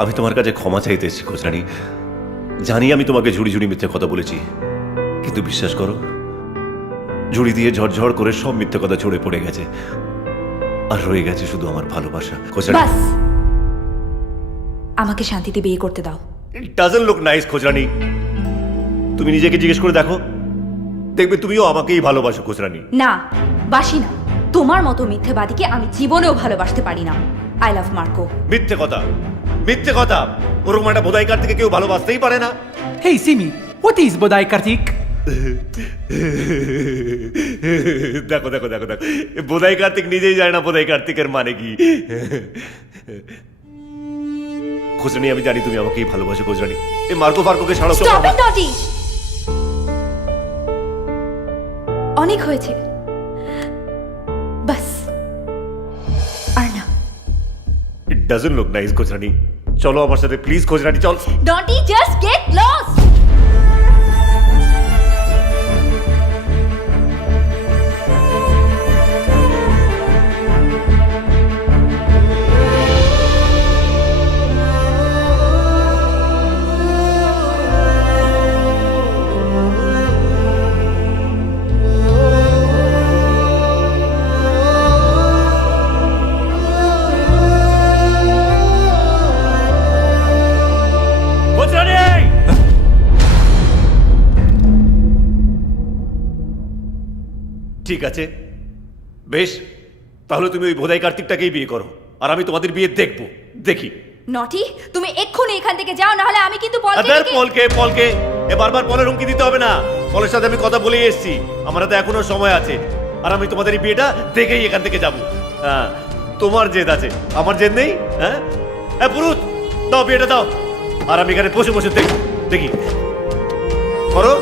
আমি তোমার কাছে ক্ষমা চাইতে এসেছি খোঁজরানি। জানি আমি তোমাকে ঝুড়ি ঝুড়ি মিথ্যে কথা বলেছি, কিন্তু বিশ্বাস করো, ঝুড়ি দিয়ে ঝড়ঝড় করে সব মিথ্যে কথা ঝরে পড়ে গেছে, আর রয়ে গেছে শুধু আমার ভালোবাসা। খোঁজরানি, বাস, আমাকে শান্তিতে বিয়ে করতে দাও। ইট ডাজন্ট লুক নাইস খোঁজরানি। তুমি নিজেকে জিজ্ঞেস করে দেখো, দেখবে তুমিও আমাকেই ভালোবাসো খোঁজরানি। না, বাসি না। তোমার মতো মিথ্যেবাদীকে আমি জীবনেও ভালোবাসতে পারি না। I love Marco. মিথ্যে কথা, মিথ্যে কথা। ওরকম একটা বোধাইকার থেকে কেউ ভালোবাসতেই পারে না। Hey Simi, what is Bodai Kartik? দেখো দেখো দেখো দেখো, বোধাই কার্তিক নিজেই জানে না বোধাই কার্তিকের মানে কি। খোঁজরানি, আমি জানি তুমি আমাকেই ভালোবাসো খোঁজরানি। এই মার্কো ফার্কোকে ছাড়ো। স্টপ ইট নটি। অনেক হয়েছে, বাস আর না। ইট ডাজন্ট লুক নাইস খোঁজরানি। চলো আমার সাথে প্লিজ খোঁজরানি, চল। নটি, জাস্ট গেট লস্ট। খোঁজরানি! ঠিক আছে, বেশ, তাহলে তুমি ওই বোধাই কার্তিকটাকেই বিয়ে করো, আর আমি তোমাদের বিয়ে দেখবো, দেখি। নটি, তুমি এক্ষুনি এখান থেকে যাও, না হলে আমি কিন্তু আদার পলকে পলকে এ বারবার পলের হুমকি দিতে হবে না। পলের সাথে আমি কথা বলেই এসেছি, আমার হাতে এখনো সময় আছে, আর আমি তোমাদের এই বিয়েটা দেখেই এখান থেকে যাবো। হ্যাঁ, তোমার জেদ আছে, আমার জেদ নেই। হ্যাঁ হ্যাঁ, পুরুত দাও, বিয়েটা দাও, আর আমি এখানে বসে বসে দেখি। করো।